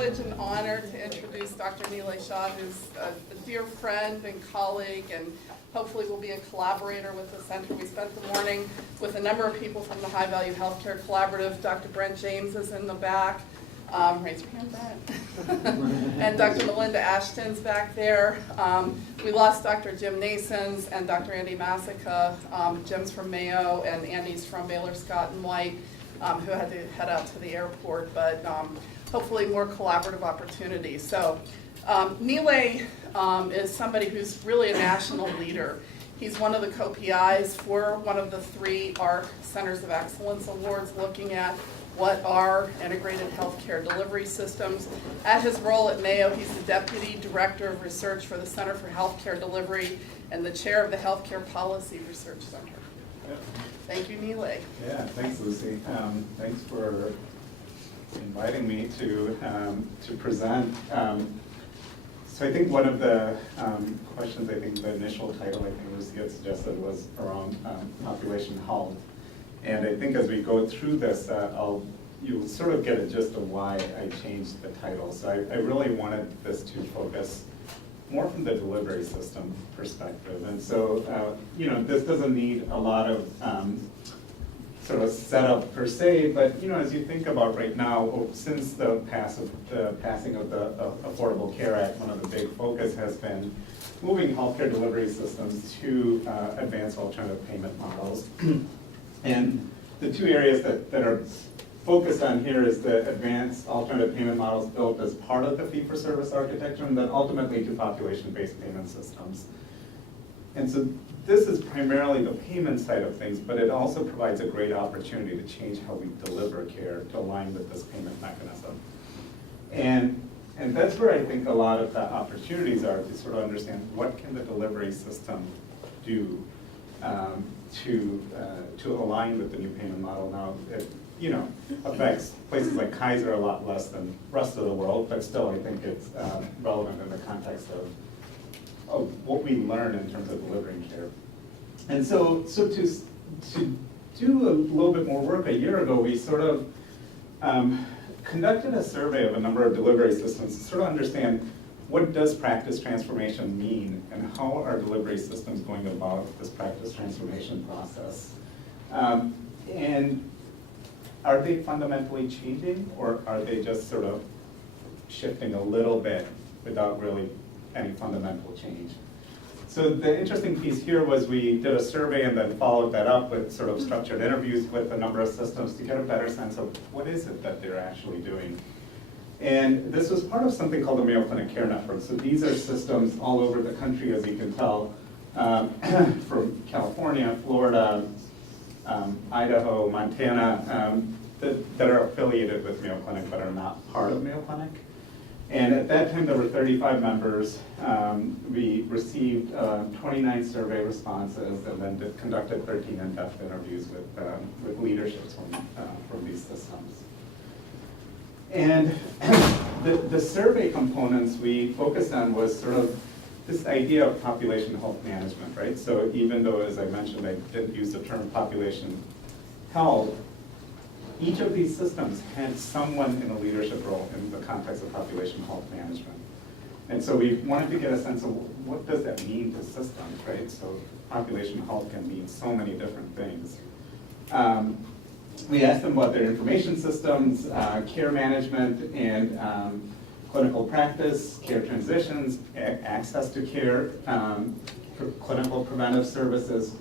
privilege and honor to introduce Dr. Nilay Shah, who's a dear friend and colleague, and hopefully will be a collaborator with the center. We spent the morning with a number of people from the High Value Healthcare Collaborative. Dr. Brent James is in the back. Raise your hand, Brent. And Dr. Melinda Ashton's back there. We lost Dr. Jim Nasons and Dr. Andy Massica. Jim's from Mayo and Andy's from Baylor Scott and White, who had to head out to the airport, but hopefully more collaborative opportunities. So Nilay is somebody who's really a national leader. He's one of the co-PIs for one of the 3 ARC Centers of Excellence Awards, looking at what are integrated healthcare delivery systems. At his role at Mayo, he's the Deputy Director of Research for the Center for Healthcare Delivery and the Chair of the Healthcare Policy Research Center. Yep. Thank you, Nilay. Yeah, thanks, Lucy. Thanks for inviting me to present. So I think one of the questions, I think the initial title I think Lucy had suggested was around population health. And I think as we go through this, you'll sort of get a gist of why I changed the title. So I really wanted this to focus more from the delivery system perspective. And so, this doesn't need a lot of sort of setup per se, but as you think about right now, since the passing of the Affordable Care Act, one of the big focus has been moving healthcare delivery systems to advanced alternative payment models. And the 2 areas that are focused on here is the advanced alternative payment models built as part of the fee-for-service architecture, and then ultimately to population-based payment systems. And so this is primarily the payment side of things, but it also provides a great opportunity to change how we deliver care to align with this payment mechanism. And that's where I think a lot of the opportunities are to sort of understand what can the delivery system do to align with the new payment model. Now, it affects places like Kaiser a lot less than the rest of the world, but still I think it's relevant in the context of what we learn in terms of delivering care. And so to do a little bit more work, a year ago, we sort of conducted a survey of a number of delivery systems to sort of understand what does practice transformation mean and how are delivery systems going about this practice transformation process. And are they fundamentally changing, or are they just sort of shifting a little bit without really any fundamental change? So the interesting piece here was we did a survey and then followed that up with sort of structured interviews with a number of systems to get a better sense of what is it that they're actually doing. And this was part of something called the Mayo Clinic Care Network. So these are systems all over the country, as you can tell, from California, Florida, Idaho, Montana, that are affiliated with Mayo Clinic but are not part of Mayo Clinic. And at that time, there were 35 members. We received 29 survey responses and then conducted 13 in-depth interviews with leaderships from these systems. And the survey components we focused on was sort of this idea of population health management, right? So even though, as I mentioned, I didn't use the term population health, each of these systems had someone in a leadership role in the context of population health management. And so we wanted to get a sense of what does that mean to systems, right? So population health can mean so many different things. We asked them about their information systems, care management, and clinical practice, care transitions, access to care, clinical preventive services.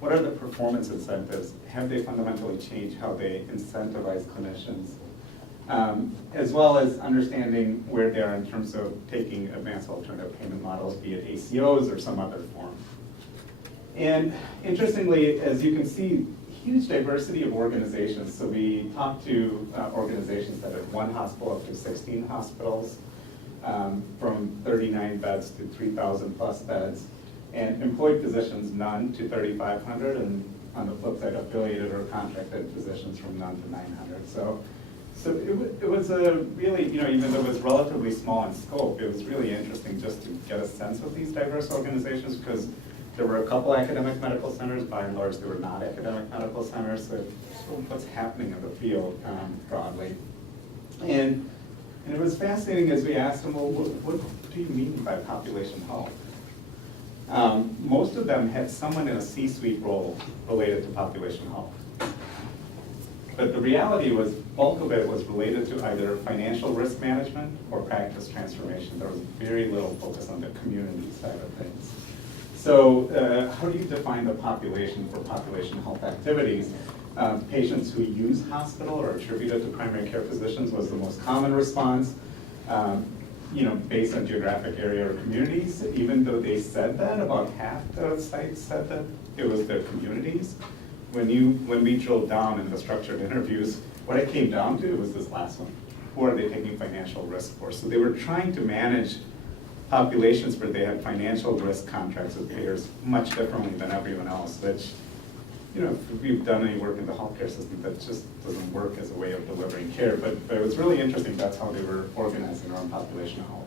What are the performance incentives? Have they fundamentally changed how they incentivize clinicians? As well as understanding where they are in terms of taking advanced alternative payment models, be it ACOs or some other form. And interestingly, as you can see, huge diversity of organizations. So we talked to organizations that have 1 hospital up to 16 hospitals, from 39 beds to 3,000 plus beds, and employed physicians none to 3,500, and on the flip side, affiliated or contracted physicians from none to 900. So it was a really, even though it was relatively small in scope, it was really interesting just to get a sense of these diverse organizations, because there were a couple academic medical centers. By and large, there were not academic medical centers. So what's happening in the field broadly. And And it was fascinating as we asked them, well, what do you mean by population health? Most of them had someone in a C-suite role related to population health. But the reality was, bulk of it was related to either financial risk management or practice transformation. There was very little focus on the community side of things. So how do you define the population for population health activities? Patients who use hospital or attributed to primary care physicians was the most common response. Based on geographic area or communities, even though they said that, about half the sites said that it was their communities. When we drilled down in the structured interviews, what it came down to was this last one. Who are they taking financial risk for? So they were trying to manage populations where they had financial risk contracts with payers much differently than everyone else, which, if we've done any work in the healthcare system, that just doesn't work as a way of delivering care. But it was really interesting, that's how they were organizing around population health.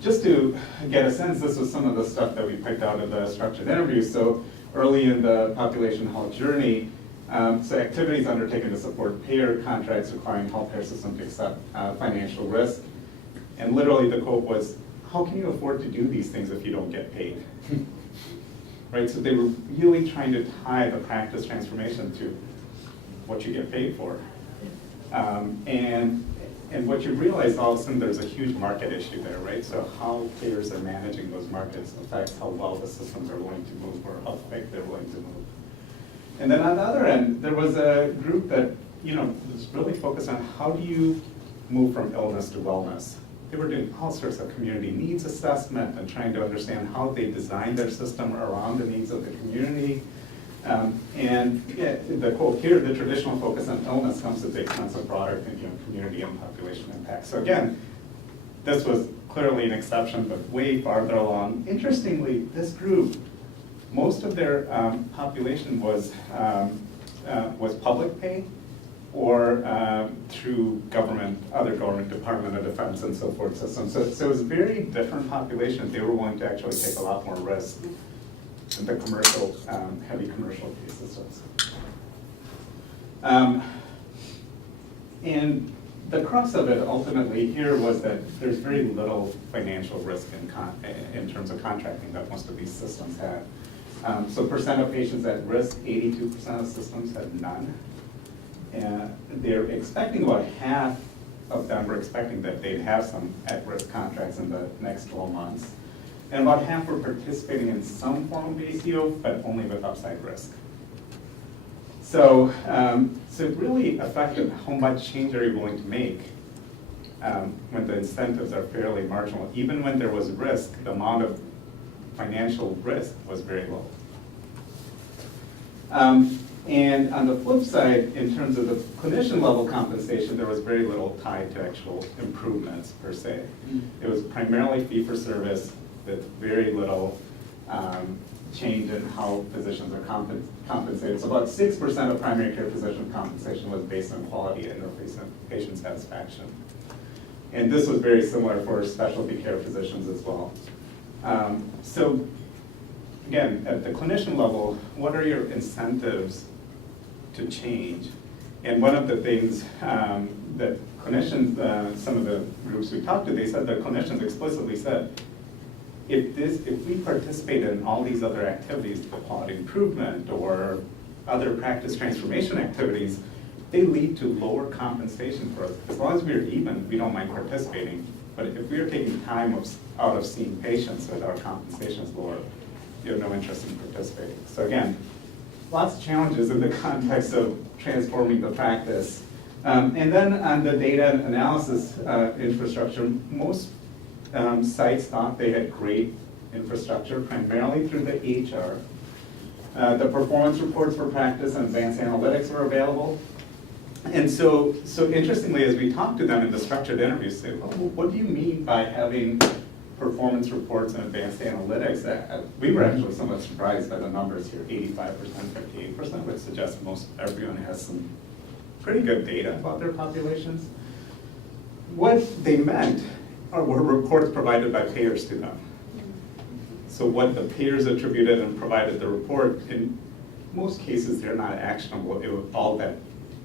Just to get a sense, this was some of the stuff that we picked out of the structured interviews. So early in the population health journey, so activities undertaken to support payer contracts requiring healthcare system to accept financial risk. And literally the quote was, how can you afford to do these things if you don't get paid? Right, so they were really trying to tie the practice transformation to what you get paid for. And what you realize, all of a sudden, there's a huge market issue there, right? So how payers are managing those markets affects how well the systems are willing to move or how quick they're willing to move. And then on the other end, there was a group that was really focused on how do you move from illness to wellness. They were doing all sorts of community needs assessment and trying to understand how they design their system around the needs of the community. The quote here, the traditional focus on illness comes at the expense of broader thinking of community and population impact. So again, this was clearly an exception, but way farther along. Interestingly, this group, most of their population was public pay or through other government, Department of Defense and so forth systems. So it was a very different population. They were willing to actually take a lot more risk than the commercial, heavy commercial pay systems. And the crux of it ultimately here was that there's very little financial risk in terms of contracting that most of these systems had. So percent of patients at risk, 82% of systems had none. And they're expecting about half of them were expecting that they'd have some at-risk contracts in the next 12 months. And about half were participating in some form of ACO, but only with upside risk. So, so it really affected how much change are you willing to make when the incentives are fairly marginal. Even when there was risk, the amount of financial risk was very low. And on the flip side, in terms of the clinician level compensation, there was very little tied to actual improvements per se. It was primarily fee for service with very little change in how physicians are compensated. So about 6% of primary care physician compensation was based on quality and patient satisfaction. And this was very similar for specialty care physicians as well. So again, at the clinician level, what are your incentives to change? And one of the things that clinicians, some of the groups we talked to, they said that clinicians explicitly said, if we participate in all these other activities, the quality improvement or other practice transformation activities, they lead to lower compensation for us. As long as we're even, we don't mind participating. But if we're taking time out of seeing patients with our compensation is lower, you have no interest in participating. So again, lots of challenges in the context of transforming the practice. And then on the data and analysis infrastructure, most sites thought they had great infrastructure, primarily through the EHR. The performance reports for practice and advanced analytics were available. And so interestingly, as we talked to them in the structured interviews, say, well, what do you mean by having performance reports and advanced analytics? We were actually somewhat surprised by the numbers here, 85%, 58%, which suggests most everyone has some pretty good data about their populations. What they meant were reports provided by payers to them. So what the payers attributed and provided the report, in most cases they're not actionable. All that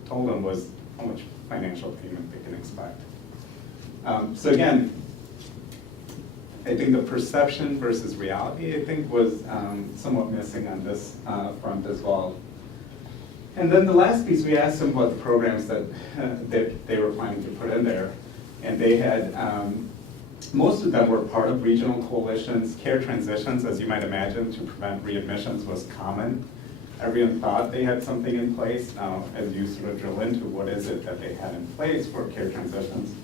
told them was how much financial payment they can expect. So again, I think the perception versus reality, I think, was somewhat missing on this front as well. And then the last piece, we asked them about the programs that, that they were planning to put in there. And they had, most of them were part of regional coalitions. Care transitions, as you might imagine, to prevent readmissions was common. Everyone thought they had something in place. Now, as you sort of drill into what is it that they had in place for care transitions,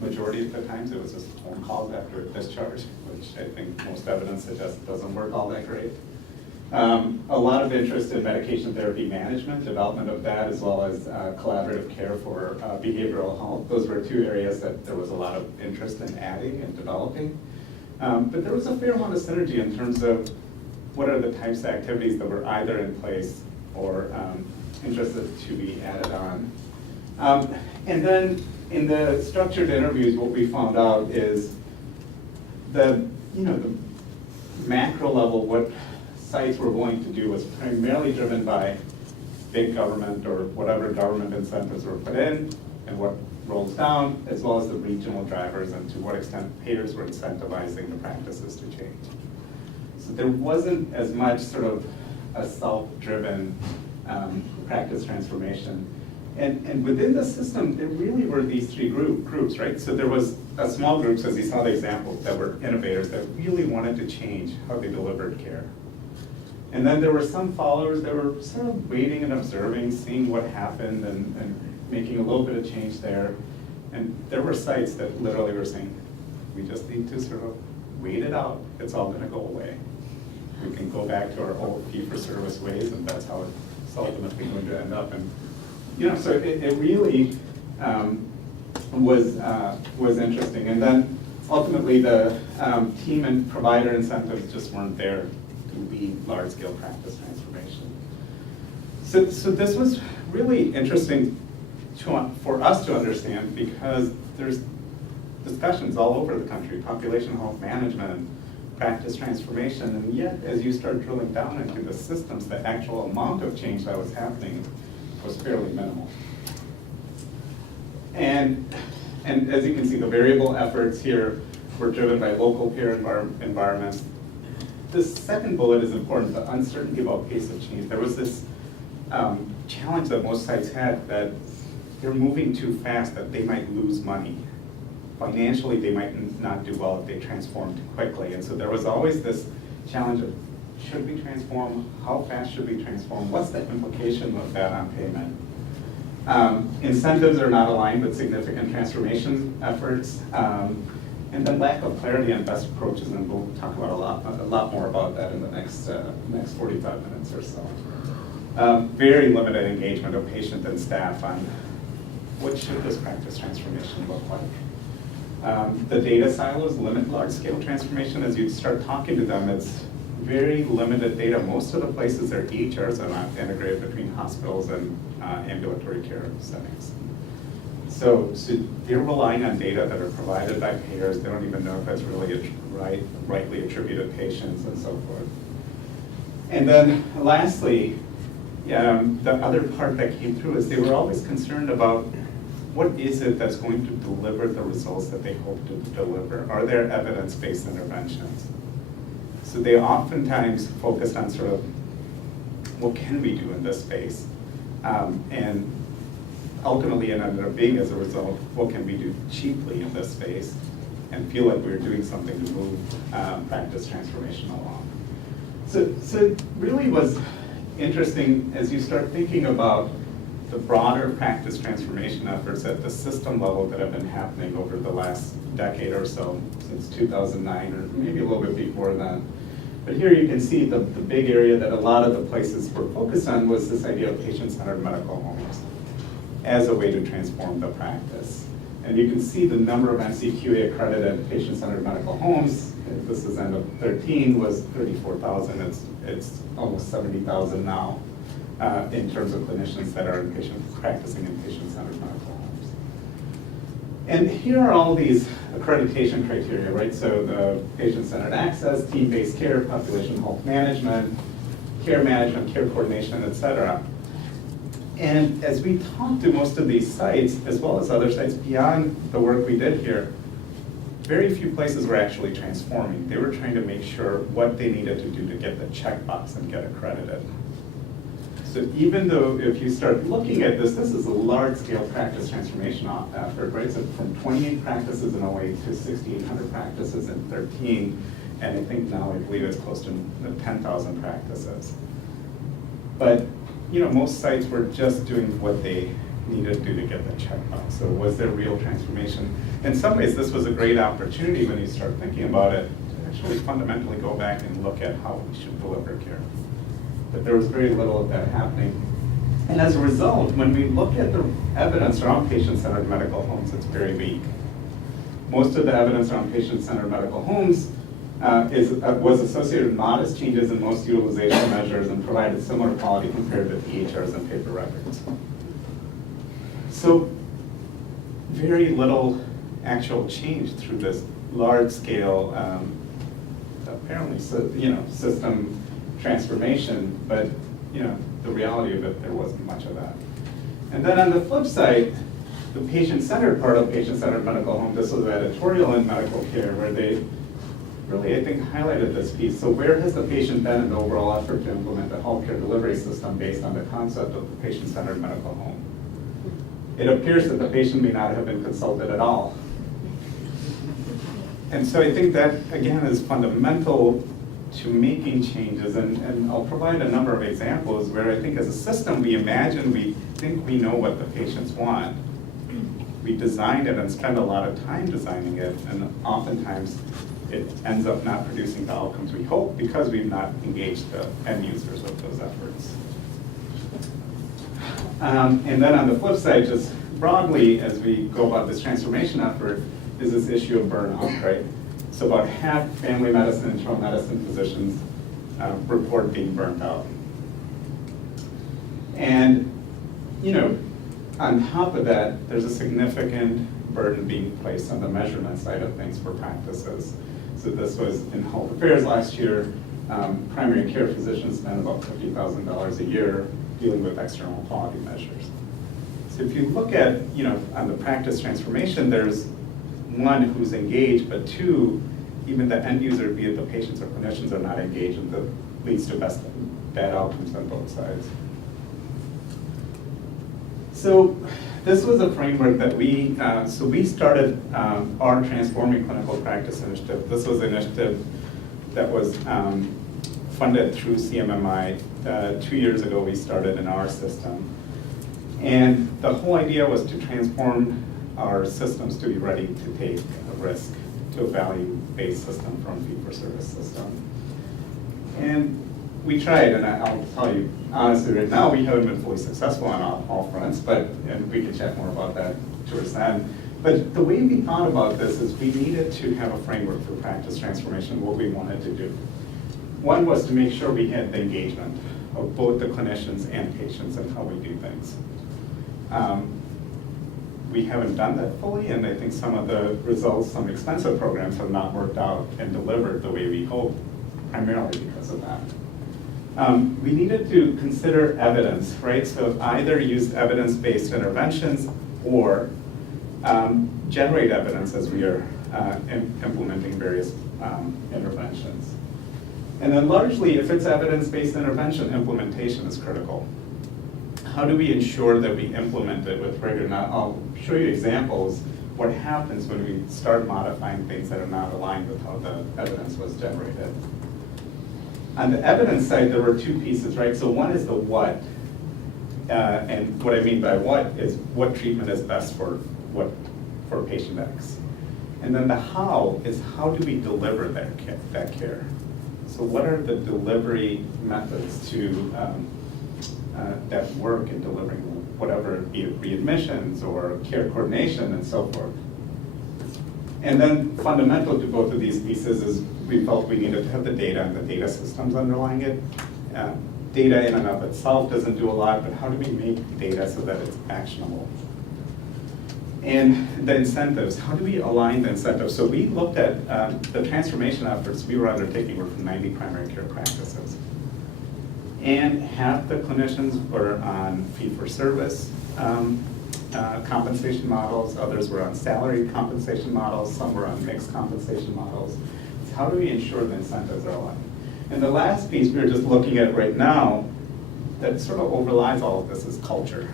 majority of the times it was just phone calls after discharge, which I think most evidence suggests doesn't work all that great. A lot of interest in medication therapy management, development of that, as well as collaborative care for behavioral health. Those were two areas that there was a lot of interest in adding and developing. But there was a fair amount of synergy in terms of what are the types of activities that were either in place or interested to be added on. And then in the structured interviews, what we found out is the macro level, what sites were willing to do was primarily driven by big government or whatever government incentives were put in and what rolls down, as well as the regional drivers and to what extent payers were incentivizing the practices to change. So there wasn't as much sort of a self-driven practice transformation. And within the system, there really were these three groups, right? So there was a small groups, as you saw the example, that were innovators that really wanted to change how they delivered care. And then there were some followers that were sort of waiting and observing, seeing what happened and making a little bit of change there. And there were sites that literally were saying, we just need to sort of wait it out. It's all gonna go away. We can go back to our old fee-for-service ways, and that's how it's ultimately going to end up. And so it really was interesting. And then ultimately the team and provider incentives just weren't there to lead large-scale practice transformation. So this was really interesting for us to understand, because there's discussions all over the country, population health management, practice transformation, and yet as you start drilling down into the systems, the actual amount of change that was happening was fairly minimal. And as you can see, the variable efforts here were driven by local peer environments. The second bullet is important, the uncertainty about pace of change. There was this challenge that most sites had, that they're moving too fast, that they might lose money. Financially, they might not do well if they transform too quickly. And so there was always this challenge of, should we transform? How fast should we transform? What's the implication of that on payment? Incentives are not aligned with significant transformation efforts. And then lack of clarity on best approaches, and we'll talk about a lot more about that in the next 45 minutes or so. Very limited engagement of patient and staff on what should this practice transformation look like. The data silos limit large-scale transformation. As you start talking to them, it's very limited data. Most of the places, their EHRs are not integrated between hospitals and ambulatory care settings. So they're relying on data that are provided by payers. They don't even know if that's really rightly attributed patients and so forth. And then lastly, the other part that came through is they were always concerned about what is it that's going to deliver the results that they hope to deliver? Are there evidence-based interventions? So they oftentimes focused on sort of, what can we do in this space? And ultimately it ended up being, as a result, what can we do cheaply in this space and feel like we're doing something to move practice transformation along. So it really was interesting as you start thinking about the broader practice transformation efforts at the system level that have been happening over the last decade or so, since 2009 or maybe a little bit before then. But here you can see the big area that a lot of the places were focused on was this idea of patient-centered medical homes as a way to transform the practice. And you can see the number of NCQA-accredited patient-centered medical homes, this is end of 13, was 34,000. It's almost 70,000 now in terms of clinicians that are practicing in patient-centered medical homes. And here are all these accreditation criteria, right? So the patient-centered access, team-based care, population health management, care coordination, et cetera. And as we talked to most of these sites, as well as other sites beyond the work we did here, very few places were actually transforming. They were trying to make sure what they needed to do to get the checkbox and get accredited. So even though if you start looking at this, this is a large-scale practice transformation effort, right? So from 28 practices in 08 to 1,600 practices in 13, and I think now I believe it's close to 10,000 practices. But most sites were just doing what they needed to do to get the checkbox. So was there real transformation? In some ways, this was a great opportunity when you start thinking about it to actually fundamentally go back and look at how we should deliver care. But there was very little of that happening. And as a result, when we look at the evidence around patient-centered medical homes, it's very weak. Most of the evidence around patient-centered medical homes was associated with modest changes in most utilization measures and provided similar quality compared to EHRs and paper records. So very little actual change through this large-scale, apparently, system transformation, but the reality of it, there wasn't much of that. And then on the flip side, the patient-centered part of patient-centered medical home, this was editorial in medical care, where they really, I think, highlighted this piece. So where has the patient been in the overall effort to implement a healthcare delivery system based on the concept of the patient-centered medical home? It appears that the patient may not have been consulted at all. And so I think that, again, is fundamental to making changes, and I'll provide a number of examples where I think as a system we imagine we think we know what the patients want. We designed it and spend a lot of time designing it, and oftentimes it ends up not producing the outcomes we hope because we've not engaged the end users of those efforts. And then on the flip side, just broadly, as we go about this transformation effort, is this issue of burnout, right? So about half family medicine and internal medicine physicians report being burnt out. And, on top of that, there's a significant burden being placed on the measurement side of things for practices. So this was in health affairs last year. Primary care physicians spend about $50,000 a year dealing with external quality measures. So if you look at, on the practice transformation, there's one, who's engaged, but two, even the end user, be it the patients or clinicians, are not engaged, and that leads to bad outcomes on both sides. So this was a framework that we started our Transforming Clinical Practice initiative. This was an initiative that was funded through CMMI. 2 years ago, we started in our system. And the whole idea was to transform our systems to be ready to take a risk to a value-based system from fee-for-service system. And we tried, and I'll tell you honestly right now, we haven't been fully successful on all fronts, and we can chat more about that towards the end. But the way we thought about this is we needed to have a framework for practice transformation, what we wanted to do. One was to make sure we had the engagement of both the clinicians and patients in how we do things. We haven't done that fully, and I think some of the results, some expensive programs have not worked out and delivered the way we hoped, primarily because of that. We needed to consider evidence, right? So either use evidence-based interventions or generate evidence as we are implementing various interventions. And then largely, if it's evidence-based intervention, implementation is critical. How do we ensure that we implement it with rigor? Now, I'll show you examples what happens when we start modifying things that are not aligned with how the evidence was generated. On the evidence side, there were two pieces, right? So one is the what, and what I mean by what is what treatment is best for patient X. And then the how is how do we deliver that care? So what are the delivery methods to that work in delivering whatever, be it readmissions or care coordination and so forth. And then fundamental to both of these pieces is we felt we needed to have the data and the data systems underlying it. Data in and of itself doesn't do a lot, but how do we make data so that it's actionable? And the incentives, how do we align the incentives? So we looked at the transformation efforts we were undertaking were from 90 primary care practices. And half the clinicians were on fee-for-service compensation models, others were on salary compensation models, some were on mixed compensation models. So how do we ensure the incentives are aligned? And the last piece we're just looking at right now that sort of overlies all of this is culture.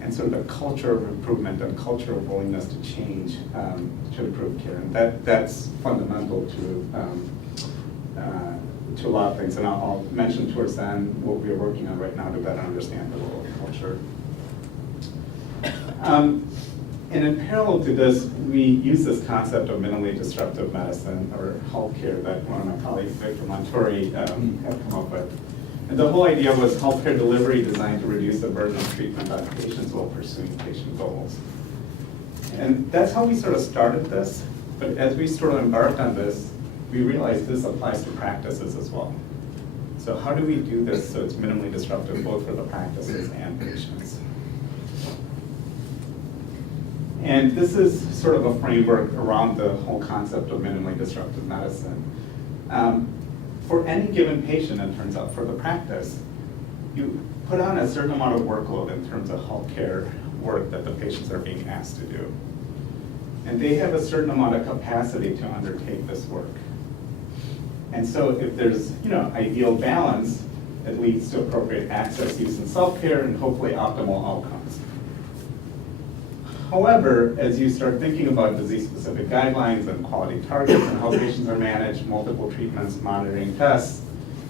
And sort of the culture of improvement and culture of willingness to change to improve care. And that's fundamental to a lot of things. And I'll mention towards the end what we're working on right now to better understand the role of culture. And in parallel to this, we use this concept of minimally disruptive medicine or healthcare that one of my colleagues, Victor Montori, have come up with. And the whole idea was healthcare delivery designed to reduce the burden of treatment on patients while pursuing patient goals. And that's how we sort of started this. But as we sort of embarked on this, we realized this applies to practices as well. So how do we do this so it's minimally disruptive both for the practices and patients? And this is sort of a framework around the whole concept of minimally disruptive medicine. For any given patient, it turns out, for the practice, you put on a certain amount of workload in terms of healthcare work that the patients are being asked to do. And they have a certain amount of capacity to undertake this work. And so if there's, ideal balance, it leads to appropriate access, use, and self-care, and hopefully optimal outcomes. However, as you start thinking about disease-specific guidelines and quality targets and how patients are managed, multiple treatments, monitoring tests,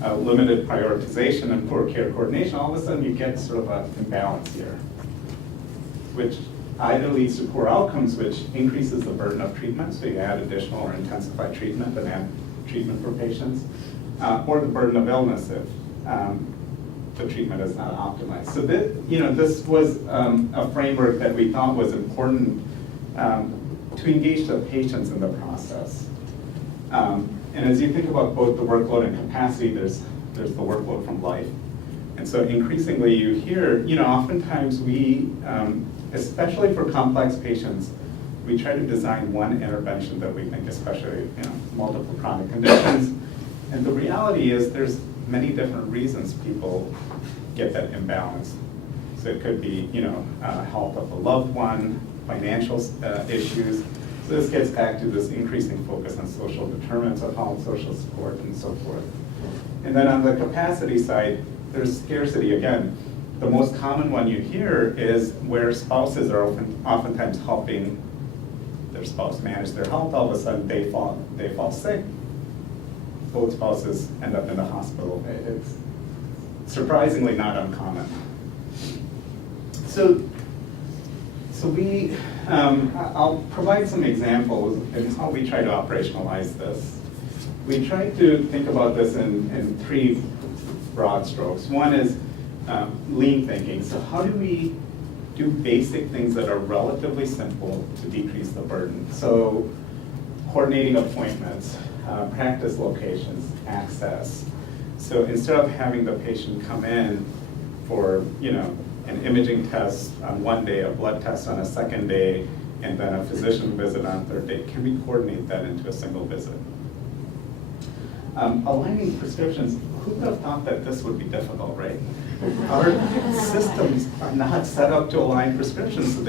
limited prioritization, and poor care coordination, all of a sudden you get sort of an imbalance here, which either leads to poor outcomes, which increases the burden of treatment, so you add additional or intensified treatment and add treatment for patients, or the burden of illness if the treatment is not optimized. So this was a framework that we thought was important to engage the patients in the process. And as you think about both the workload and capacity, there's the workload from life. And so increasingly you hear, oftentimes we, especially for complex patients, we try to design one intervention that we think, especially multiple chronic conditions. And the reality is there's many different reasons people get that imbalance. So it could be, health of a loved one, financial issues. So this gets back to this increasing focus on social determinants of health, social support, and so forth. And then on the capacity side, there's scarcity again. The most common one you hear is where spouses are oftentimes helping their spouse manage their health. All of a sudden they fall sick. Both spouses end up in the hospital. It's surprisingly not uncommon. So we, I'll provide some examples in how we try to operationalize this. We try to think about this in three broad strokes. One is lean thinking. So how do we do basic things that are relatively simple to decrease the burden? So coordinating appointments, practice locations, access. So instead of having the patient come in for an imaging test on one day, a blood test on a second day, and then a physician visit on a third day, can we coordinate that into a single visit? Aligning prescriptions, who would have thought that this would be difficult, right? Our systems are not set up to align prescriptions so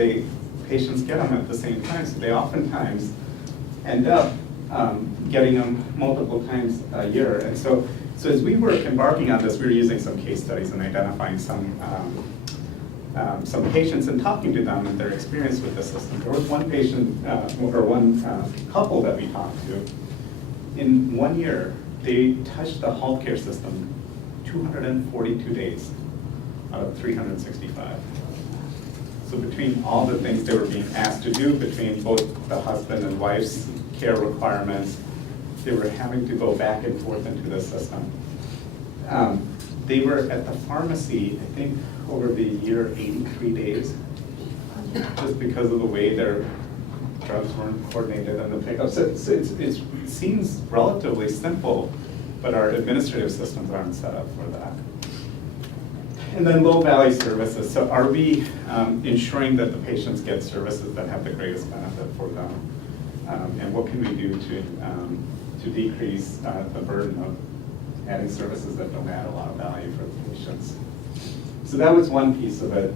patients get them at the same time. So they oftentimes end up getting them multiple times a year. And so as we were embarking on this, we were using some case studies and identifying some patients and talking to them and their experience with the system. There was one patient, or one couple that we talked to. In 1 year, they touched the healthcare system 242 days out of 365. So between all the things they were being asked to do, between both the husband and wife's care requirements, they were having to go back and forth into the system. They were at the pharmacy, I think, over the year 83 days, just because of the way their drugs weren't coordinated and the pickups. So it seems relatively simple, but our administrative systems aren't set up for that. And then low-value services. So are we ensuring that the patients get services that have the greatest benefit for them? And what can we do to decrease the burden of adding services that don't add a lot of value for the patients. So that was one piece of it.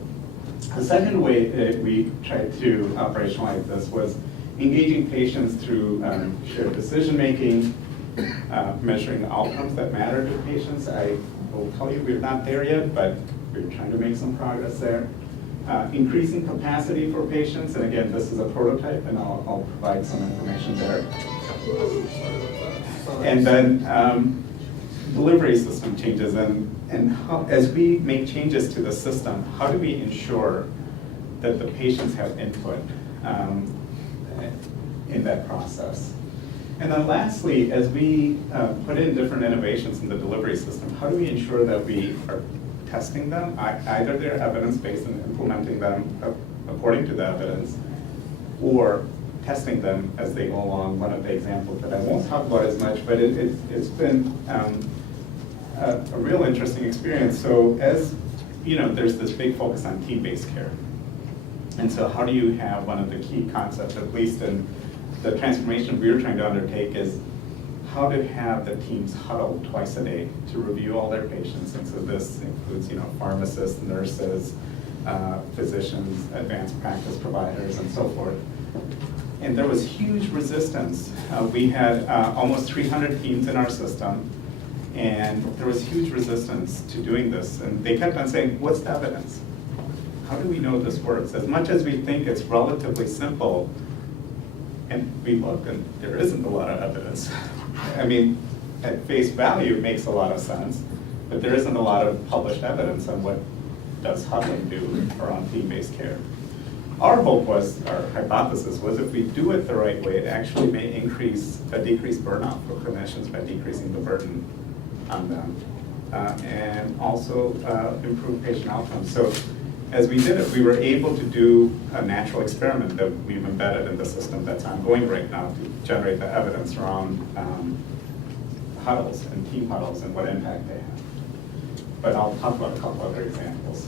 The second way that we tried to operationalize this was engaging patients through shared decision-making, measuring outcomes that matter to patients. I will tell you we're not there yet, but we're trying to make some progress there. Increasing capacity for patients, and again, this is a prototype, and I'll provide some information there. And then delivery system changes, and how, as we make changes to the system, how do we ensure that the patients have input in that process? And then lastly, as we put in different innovations in the delivery system, how do we ensure that we are testing them, either they're evidence-based and implementing them according to the evidence, or testing them as they go along. One of the examples that I won't talk about as much, but it's been a real interesting experience. So as you know, there's this big focus on team-based care. And so how do you have one of the key concepts, at least in the transformation we're trying to undertake, is how to have the teams huddle twice a day to review all their patients. And so this includes, pharmacists, nurses, physicians, advanced practice providers, and so forth. And there was huge resistance. We had almost 300 teams in our system, and there was huge resistance to doing this. And they kept on saying, what's the evidence? How do we know this works? As much as we think it's relatively simple, and we look, and there isn't a lot of evidence. I mean, at face value, it makes a lot of sense, but there isn't a lot of published evidence on what does huddling do around team-based care. Our hope was, our hypothesis was, if we do it the right way, it actually may decrease burnout for clinicians by decreasing the burden on them, and also improve patient outcomes. So as we did it, we were able to do a natural experiment that we've embedded in the system that's ongoing right now to generate the evidence around huddles and team huddles and what impact they have. But I'll talk about a couple other examples.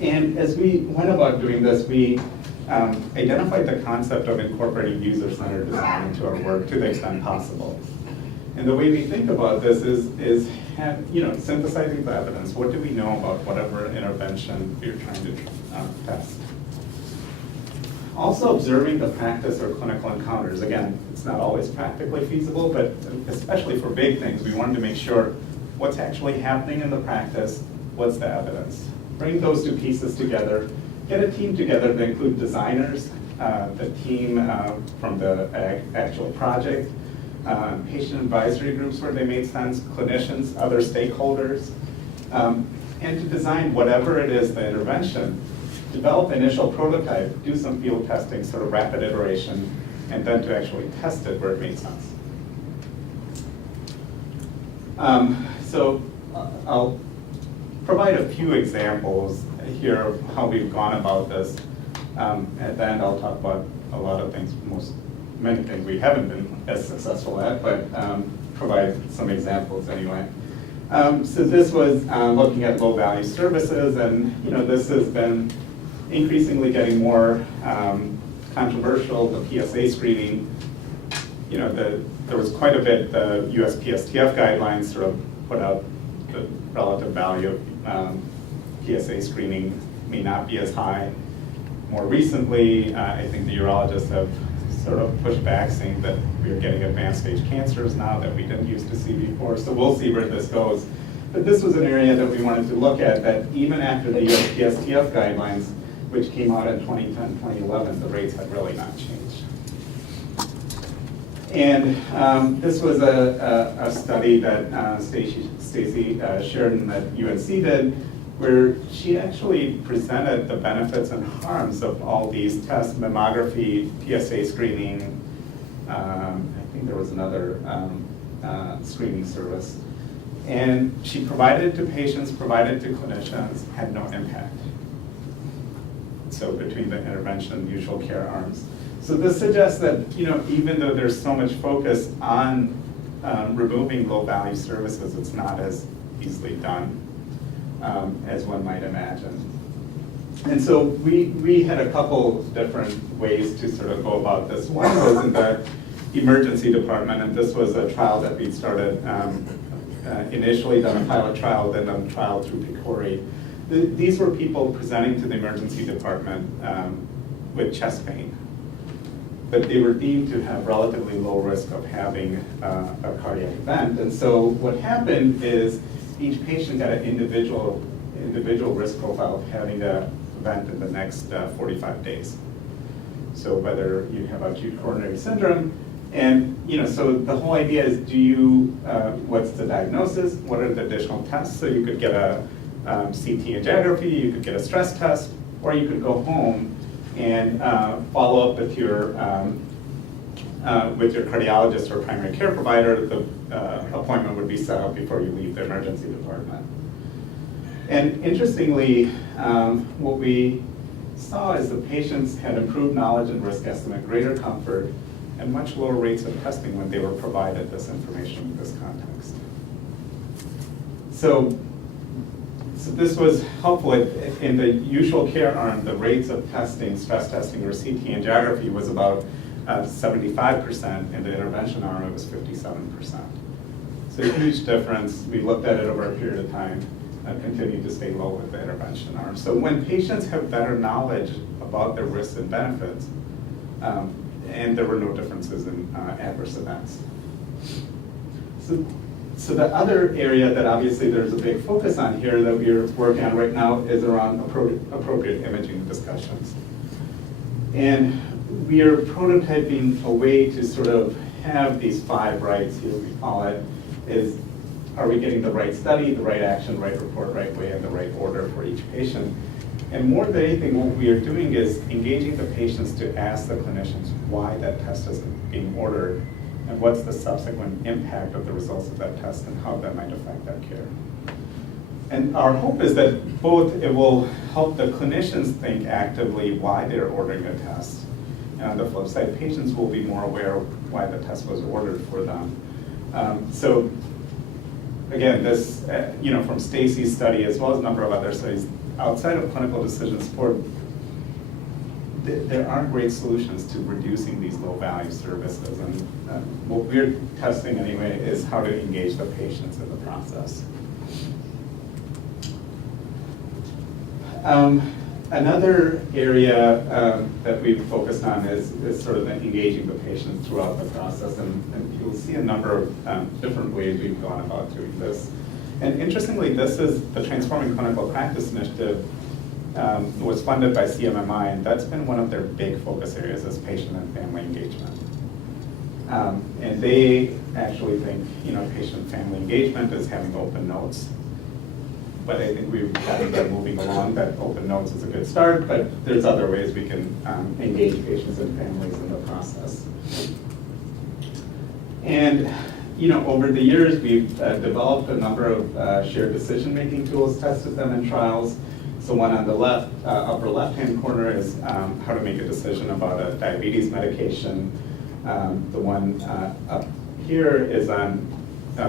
And as we went about doing this, we identified the concept of incorporating user-centered design into our work to the extent possible. And the way we think about this is synthesizing the evidence. What do we know about whatever intervention we're trying to test? Also observing the practice or clinical encounters. Again, it's not always practically feasible, but especially for big things, we wanted to make sure what's actually happening in the practice, what's the evidence. Bring those two pieces together, get a team together to include designers, the team from the actual project, patient advisory groups where they made sense, clinicians, other stakeholders, and to design whatever it is, the intervention, develop initial prototype, do some field testing, sort of rapid iteration, and then to actually test it where it made sense. So I'll provide a few examples here of how we've gone about this. At the end, I'll talk about a lot of things, many things we haven't been as successful at, but provide some examples anyway. So this was looking at low-value services, and this has been increasingly getting more controversial. The PSA screening, there was quite a bit. The USPSTF guidelines sort of put out the relative value of PSA screening may not be as high. More recently, I think the urologists have sort of pushed back, saying that we are getting advanced stage cancers now that we didn't used to see before. So we'll see where this goes. But this was an area that we wanted to look at, that even after the USPSTF guidelines, which came out in 2010, 2011, the rates had really not changed. And this was a study that Stacy Sheridan at UNC did, where she actually presented the benefits and harms of all these tests: mammography, PSA screening, I think there was another screening service. And she provided it to patients, provided it to clinicians, had no impact. So between the intervention and usual care arms. So this suggests that even though there's so much focus on removing low-value services, it's not as easily done as one might imagine. And so we had a couple different ways to sort of go about this. One was in the emergency department, and this was a trial that we started, initially done a pilot trial, then done a trial through PCORI. These were people presenting to the emergency department with chest pain, but they were deemed to have relatively low risk of having a cardiac event. And so what happened is each patient got an individual risk profile of having an event in the next 45 days. So whether you have acute coronary syndrome, and so the whole idea is, what's the diagnosis? What are the additional tests? So you could get a CT angiography, you could get a stress test, or you could go home and follow up with your cardiologist or primary care provider. The appointment would be set up before you leave the emergency department. And interestingly, what we saw is the patients had improved knowledge and risk estimate, greater comfort, and much lower rates of testing when they were provided this information in this context. So this was helpful. In the usual care arm, the rates of testing, stress testing, or CT angiography was about 75%. In the intervention arm, it was 57%. So a huge difference. We looked at it over a period of time, continued to stay low with the intervention arm. So when patients have better knowledge about their risks and benefits, and there were no differences in adverse events. So the other area that obviously there's a big focus on here that we're working on right now is around appropriate imaging discussions. And we are prototyping a way to sort of have these 5 rights, here we call it, is are we getting the right study, the right action, right report, right way, and the right order for each patient? And more than anything, what we are doing is engaging the patients to ask the clinicians why that test is being ordered, and what's the subsequent impact of the results of that test and how that might affect that care. And our hope is that both it will help the clinicians think actively why they're ordering a test, and on the flip side, patients will be more aware of why the test was ordered for them. So again, this, from Stacy's study as well as a number of other studies, outside of clinical decision support, there aren't great solutions to reducing these low-value services. And what we're testing anyway is how to engage the patients in the process. Another area that we've focused on is sort of engaging the patients throughout the process, and you'll see a number of different ways we've gone about doing this. And interestingly, this is the Transforming Clinical Practice Initiative was funded by CMMI, and that's been one of their big focus areas is patient and family engagement. And they actually think, patient and family engagement is having open notes. But I think we've gotten that moving along, that open notes is a good start, but there's other ways we can engage patients and families in the process. And over the years, we've developed a number of shared decision-making tools, tested them in trials. So one on the left, upper left-hand corner is how to make a decision about a diabetes medication. The one up here is on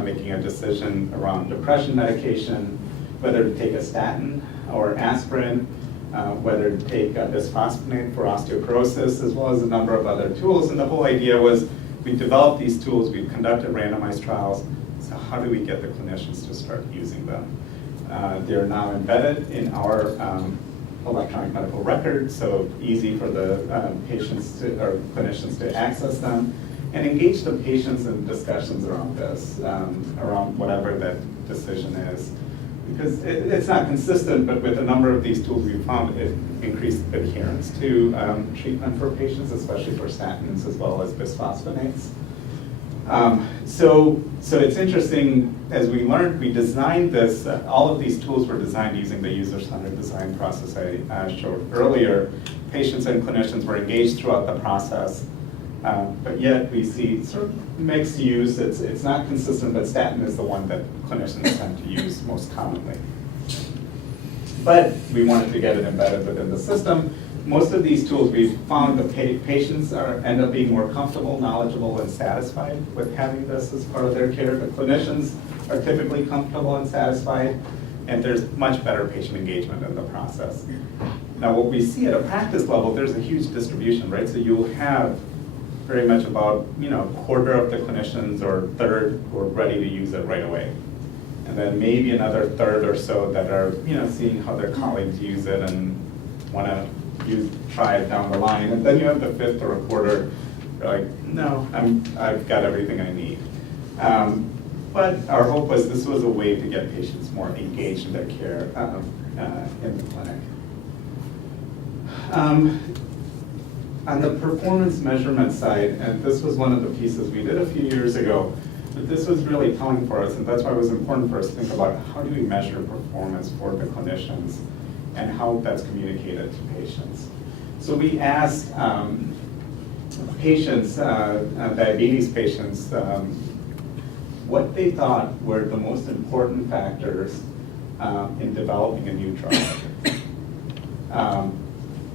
making a decision around depression medication, whether to take a statin or aspirin, whether to take a bisphosphonate for osteoporosis, as well as a number of other tools. And the whole idea was we developed these tools, we've conducted randomized trials, so how do we get the clinicians to start using them? They're now embedded in our electronic medical record, so easy for the patients or clinicians to access them, and engage the patients in discussions around this, around whatever that decision is. Because it's not consistent, but with a number of these tools we found it increased adherence to treatment for patients, especially for statins as well as bisphosphonates. So it's interesting, as we learned, we designed this, all of these tools were designed using the user-centered design process I showed earlier. Patients and clinicians were engaged throughout the process, but yet we see sort of mixed use. It's not consistent, but statin is the one that clinicians tend to use most commonly. But we wanted to get it embedded within the system. Most of these tools, we've found the patients end up being more comfortable, knowledgeable, and satisfied with having this as part of their care. The clinicians are typically comfortable and satisfied, and there's much better patient engagement in the process. Now, what we see at a practice level, there's a huge distribution, right? So you'll have very much about, a quarter of the clinicians or third who are ready to use it right away. And then maybe another third or so that are, seeing how their colleagues use it and want to try it down the line. And then you have the fifth or a quarter, they're like, no, I've got everything I need. But our hope was this was a way to get patients more engaged in their care in the clinic. On the performance measurement side, and this was one of the pieces we did a few years ago, but this was really telling for us, and that's why it was important for us to think about how do we measure performance for the clinicians and how that's communicated to patients. So we asked patients, diabetes patients, what they thought were the most important factors in developing a new drug.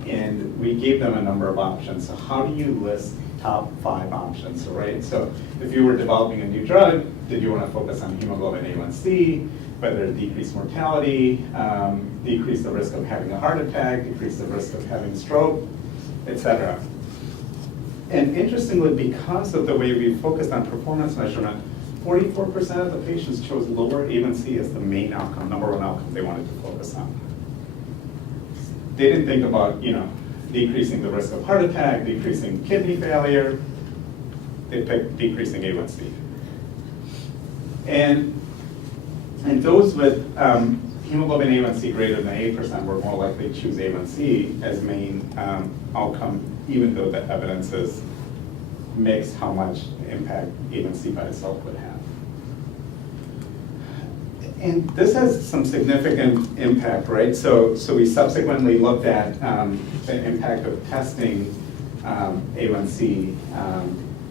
And we gave them a number of options. So how do you list top 5 options, right? So if you were developing a new drug, did you want to focus on hemoglobin A1C, whether it decreased mortality, decrease the risk of having a heart attack, decrease the risk of having stroke, etc. And interestingly, because of the way we focused on performance measurement, 44% of the patients chose lower A1C as the main outcome, number one outcome they wanted to focus on. They didn't think about, decreasing the risk of heart attack, decreasing kidney failure. They picked decreasing A1C. And those with hemoglobin A1C greater than 8% were more likely to choose A1C as main outcome, even though the evidence is mixed how much impact A1C by itself would have. And this has some significant impact, right? So we subsequently looked at the impact of testing A1C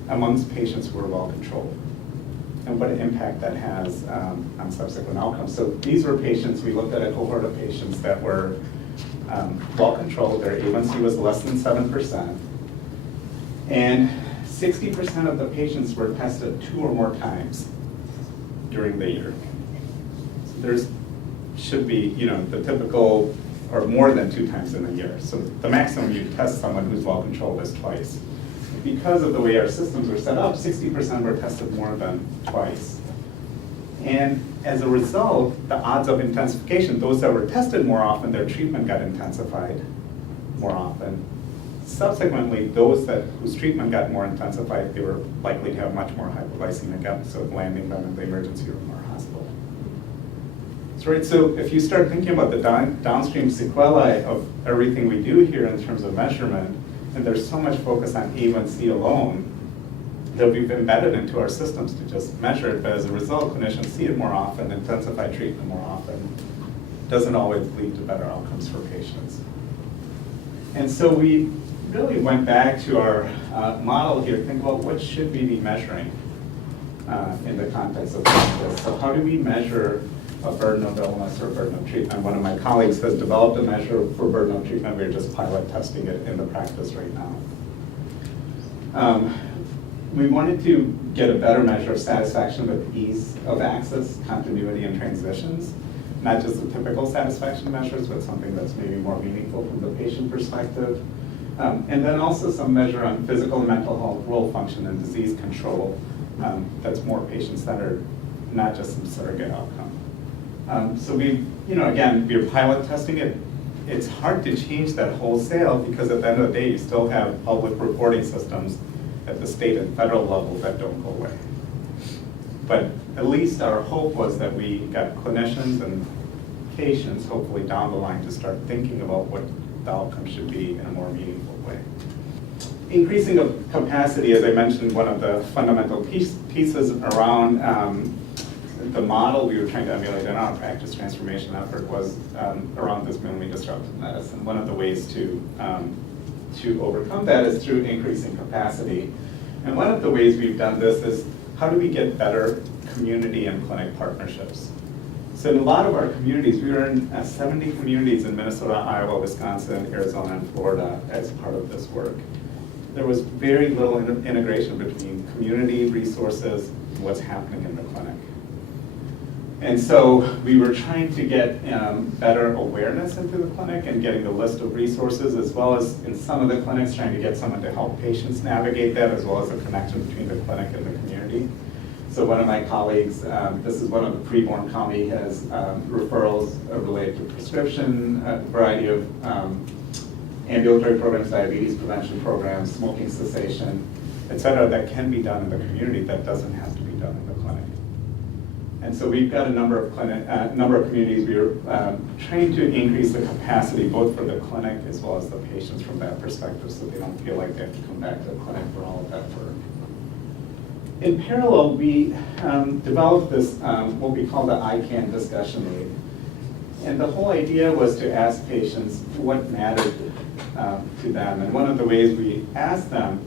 amongst patients who are well controlled and what impact that has on subsequent outcomes. So these were patients, we looked at a cohort of patients that were well controlled, their A1C was less than 7%, and 60% of the patients were tested 2 or more times during the year. There's should be, the typical, or more than 2 times in a year. So the maximum you test someone who's well controlled is twice. Because of the way our systems are set up, 60% were tested more than twice. And as a result, the odds of intensification, those that were tested more often, their treatment got intensified more often. Subsequently, those whose treatment got more intensified, they were likely to have much more hypoglycemic episodes, landing them in the emergency room or hospital. So if you start thinking about the downstream sequelae of everything we do here in terms of measurement, and there's so much focus on A1C alone that we've embedded into our systems to just measure it, but as a result, clinicians see it more often, intensify treatment more often, doesn't always lead to better outcomes for patients. And so we really went back to our model here, think about what should we be measuring in the context of this. So how do we measure a burden of illness or burden of treatment? One of my colleagues has developed a measure for burden of treatment. We're just pilot testing it in the practice right now. We wanted to get a better measure of satisfaction with ease of access, continuity, and transitions. Not just the typical satisfaction measures, but something that's maybe more meaningful from the patient perspective. And then also some measure on physical and mental health, role function, and disease control that's more patient-centered, not just some surrogate outcome. So again, we're pilot testing it. It's hard to change that wholesale because at the end of the day, you still have public reporting systems at the state and federal level that don't go away. But at least our hope was that we got clinicians and patients, hopefully down the line, to start thinking about what the outcome should be in a more meaningful way. Increasing of capacity, as I mentioned, one of the fundamental pieces around the model we were trying to emulate in our practice transformation effort was around this minimally disruptive medicine. One of the ways to overcome that is through increasing capacity. And one of the ways we've done this is how do we get better community and clinic partnerships? So in a lot of our communities, we were in 70 communities in Minnesota, Iowa, Wisconsin, Arizona, and Florida as part of this work. There was very little integration between community resources and what's happening in the clinic. And so we were trying to get better awareness into the clinic and getting a list of resources, as well as in some of the clinics trying to get someone to help patients navigate that, as well as a connection between the clinic and the community. So one of my colleagues, this is one of the preborn county, has referrals related to prescription, a variety of ambulatory programs, diabetes prevention programs, smoking cessation, et cetera, that can be done in the community that doesn't have to be done in the clinic. And so we've got a number of communities. We are trying to increase the capacity both for the clinic as well as the patients from that perspective, so they don't feel like they have to come back to the clinic for all of that work. In parallel, we developed this, what we call the ICANN discussion aid. And the whole idea was to ask patients what mattered to them. And one of the ways we asked them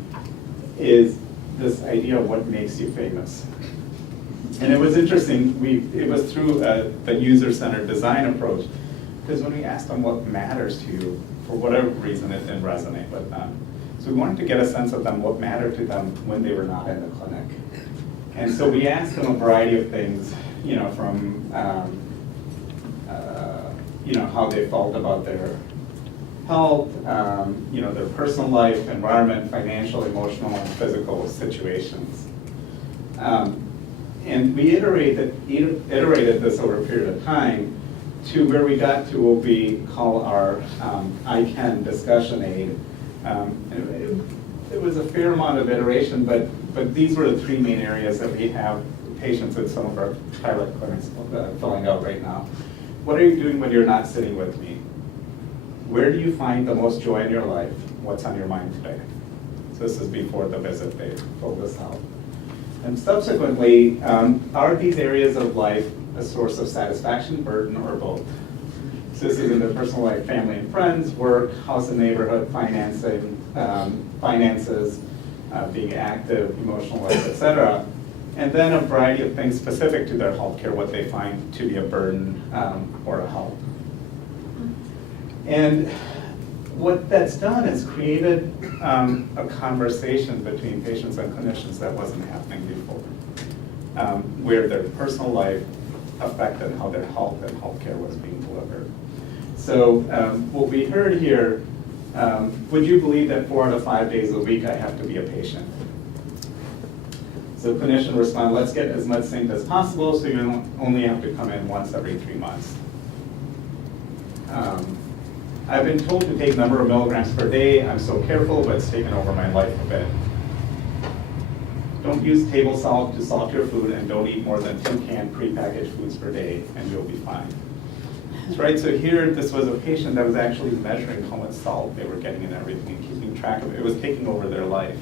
is this idea of what makes you famous. And it was interesting, it was through the user-centered design approach, because when we asked them what matters to you, for whatever reason it didn't resonate with them. So we wanted to get a sense of them, what mattered to them when they were not in the clinic. And so we asked them a variety of things, from how they felt about their health, their personal life, environment, financial, emotional, and physical situations. And we iterated this over a period of time to where we got to what we call our ICANN discussion aid. It was a fair amount of iteration, but these were the three main areas that we have patients at some of our pilot clinics filling out right now. What are you doing when you're not sitting with me? Where do you find the most joy in your life? What's on your mind today? So this is before the visit, they filled this out. And subsequently, are these areas of life a source of satisfaction, burden, or both? So this is in their personal life, family and friends, work, house and neighborhood, financing, finances, being active, emotional life, et cetera. And then a variety of things specific to their healthcare, what they find to be a burden or a help. And what that's done is created a conversation between patients and clinicians that wasn't happening before, where their personal life affected how their health and healthcare was being delivered. So what we heard here, would you believe that 4 out of 5 days a week I have to be a patient? So clinician responded, let's get as much sync as possible so you don't only have to come in once every 3 months. I've been told to take number of milligrams per day. I'm so careful, but it's taken over my life a bit. Don't use table salt to salt your food, and don't eat more than 2 canned prepackaged foods per day, and you'll be fine. That's right, so here, this was a patient that was actually measuring how much salt they were getting in everything, and keeping track of it. It was taking over their life.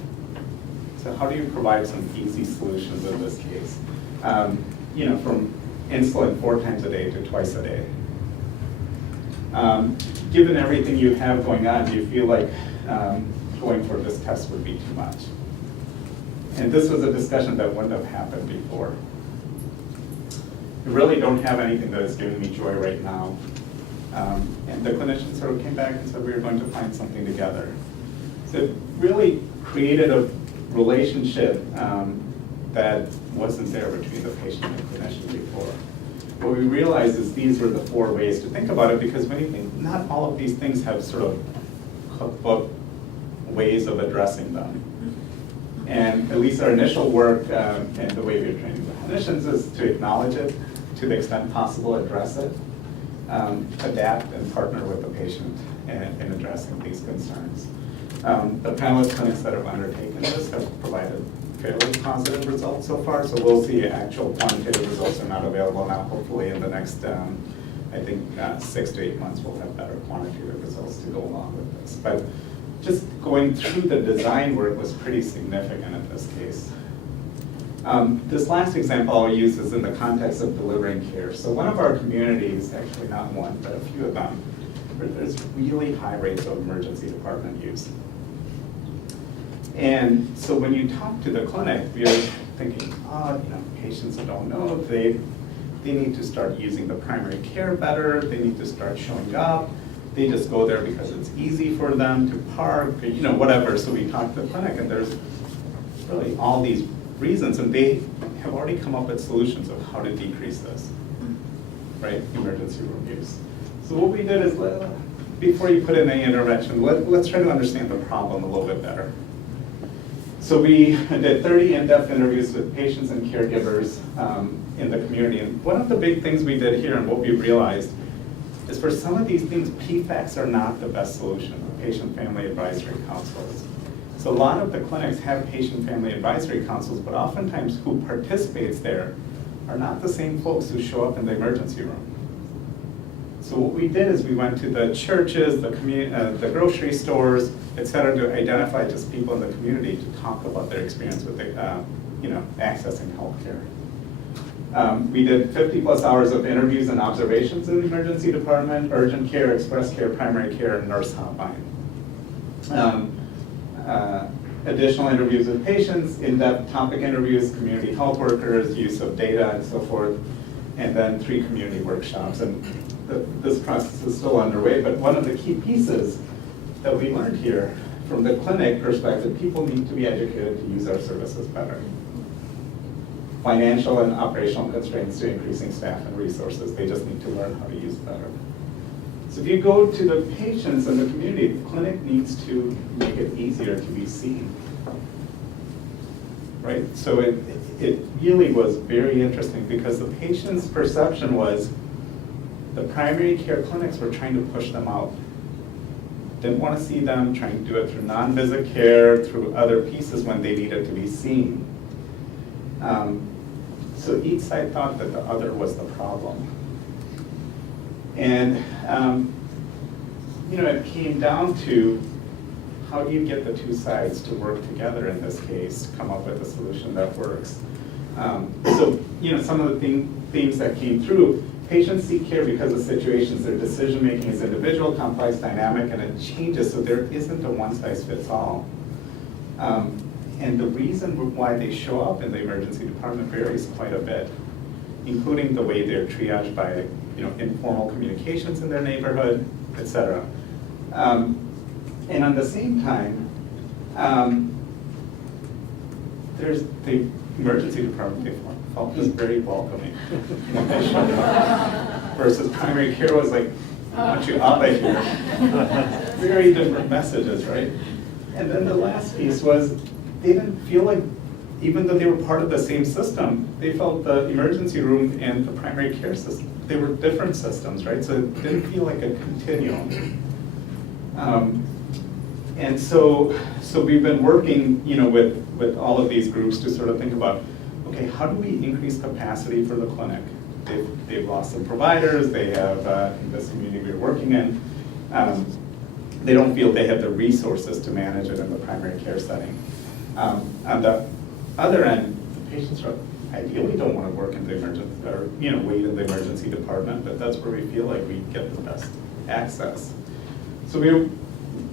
So how do you provide some easy solutions in this case? From insulin 4 times a day to twice a day. Given everything you have going on, do you feel like going for this test would be too much? And this was a discussion that wouldn't have happened before. I really don't have anything that is giving me joy right now. And the clinician sort of came back and said we were going to find something together. So it really created a relationship that wasn't there between the patient and clinician before. What we realized is these were the 4 ways to think about it, because when you think, not all of these things have sort of cookbook ways of addressing them. And at least our initial work and the way we're training the clinicians is to acknowledge it, to the extent possible, address it, adapt and partner with the patient in addressing these concerns. The panelist clinics that have undertaken this have provided fairly positive results so far, so we'll see actual quantitative results are not available now. Hopefully in the next, I think 6 to 8 months, we'll have better quantitative results to go along with this. But just going through the design work was pretty significant in this case. This last example I'll use is in the context of delivering care. So one of our communities, actually not one, but a few of them, where there's really high rates of emergency department use. And so when you talk to the clinic, you're thinking, patients that don't know, they need to start using the primary care better, they need to start showing up, they just go there because it's easy for them to park, whatever. So we talk to the clinic, and there's really all these reasons, and they have already come up with solutions of how to decrease this. right? Emergency room use. So what we did is, before you put in any intervention, let's try to understand the problem a little bit better. So we did 30 in-depth interviews with patients and caregivers in the community. And one of the big things we did here and what we realized is for some of these things, PFACs are not the best solution, patient family advisory councils. So a lot of the clinics have patient family advisory councils, but oftentimes who participates there are not the same folks who show up in the emergency room. So what we did is we went to the churches, the grocery stores, et cetera, to identify just people in the community to talk about their experience with accessing healthcare. We did 50+ hours of interviews and observations in the emergency department, urgent care, express care, primary care, and nurse hotline. Additional interviews with patients, in-depth topic interviews, community health workers, use of data, and so forth, and then 3 community workshops. And this process is still underway, but one of the key pieces that we learned here from the clinic perspective, people need to be educated to use our services better. Financial and operational constraints to increasing staff and resources, they just need to learn how to use it better. So if you go to the patients and the community, the clinic needs to make it easier to be seen. Right? So it really was very interesting because the patient's perception was the primary care clinics were trying to push them out. Didn't want to see them, trying to do it through non-visit care, through other pieces when they needed to be seen. So each side thought that the other was the problem. And it came down to how do you get the 2 sides to work together in this case, come up with a solution that works. So some of the themes that came through, patients seek care because of situations, their decision-making is individual, complex, dynamic, and it changes, so there isn't a one-size-fits-all. And the reason why they show up in the emergency department varies quite a bit, including the way they're triaged by informal communications in their neighborhood, et cetera. And at the same time, there's the emergency department, they felt was very welcoming when they showed up. Versus primary care was like, I want you out of here. Very different messages, right? And then the last piece was, they didn't feel like, even though they were part of the same system, they felt the emergency room and the primary care system, they were different systems, right? So it didn't feel like a continuum. And so we've been working, with all of these groups to sort of think about, okay, how do we increase capacity for the clinic? They've lost some providers, they have, in this community we're working in, they don't feel they have the resources to manage it in the primary care setting. On the other end, the patients ideally don't want to work in the emergency, or wait in the emergency department, but that's where we feel like we get the best access. So we're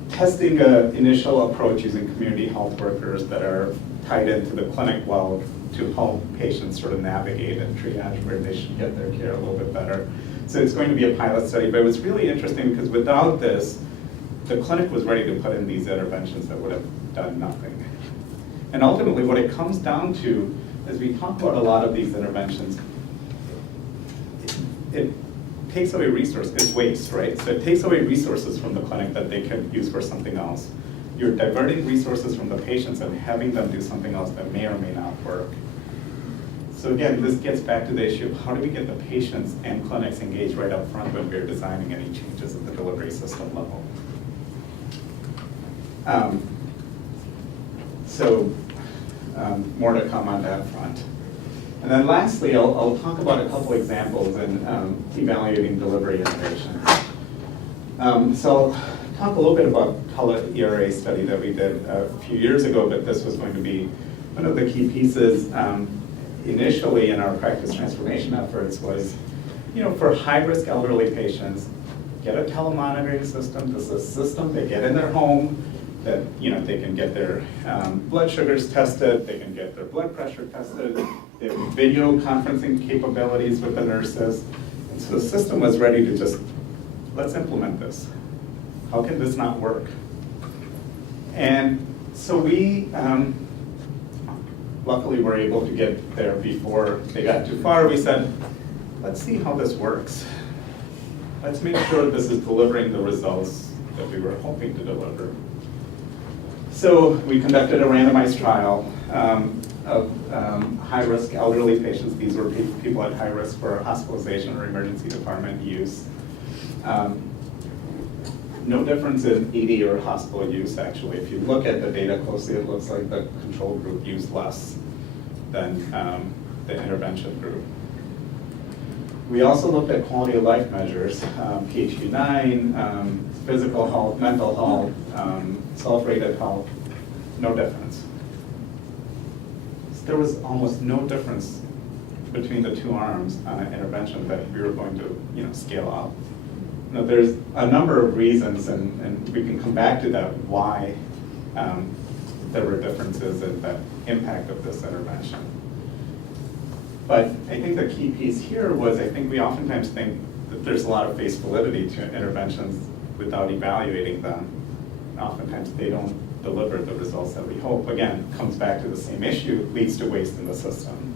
testing an initial approach using community health workers that are tied into the clinic well to help patients sort of navigate and triage where they should get their care a little bit better. So it's going to be a pilot study, but it was really interesting because without this, the clinic was ready to put in these interventions that would have done nothing. And ultimately what it comes down to, as we talk about a lot of these interventions, it takes away resources, it's waste, right? So it takes away resources from the clinic that they could use for something else. You're diverting resources from the patients and having them do something else that may or may not work. So again, this gets back to the issue of how do we get the patients and clinics engaged right up front when we're designing any changes at the delivery system level. More to come on that front. And then lastly, I'll talk about a couple examples in evaluating delivery innovation. So I'll talk a little bit about Tele-ERA study that we did a few years ago, but this was going to be one of the key pieces initially in our practice transformation efforts was, for high-risk elderly patients, get a telemonitoring system. This is a system they get in their home that they can get their blood sugars tested, they can get their blood pressure tested, they have video conferencing capabilities with the nurses. And so the system was ready to just, let's implement this. How can this not work? And so we luckily were able to get there before they got too far. We said, let's see how this works. Let's make sure this is delivering the results that we were hoping to deliver. So we conducted a randomized trial of high-risk elderly patients. These were people at high risk for hospitalization or emergency department use. No difference in ED or hospital use, actually. If you look at the data closely, it looks like the control group used less than the intervention group. We also looked at quality of life measures, PHQ-9, physical health, mental health, self-rated health, no difference. So there was almost no difference between the two arms on an intervention that we were going to scale up. Now, there's a number of reasons, and we can come back to that, why there were differences in the impact of this intervention. But I think the key piece here was, I think we oftentimes think that there's a lot of face validity to interventions without evaluating them. Oftentimes they don't deliver the results that we hope. Again, comes back to the same issue, leads to waste in the system.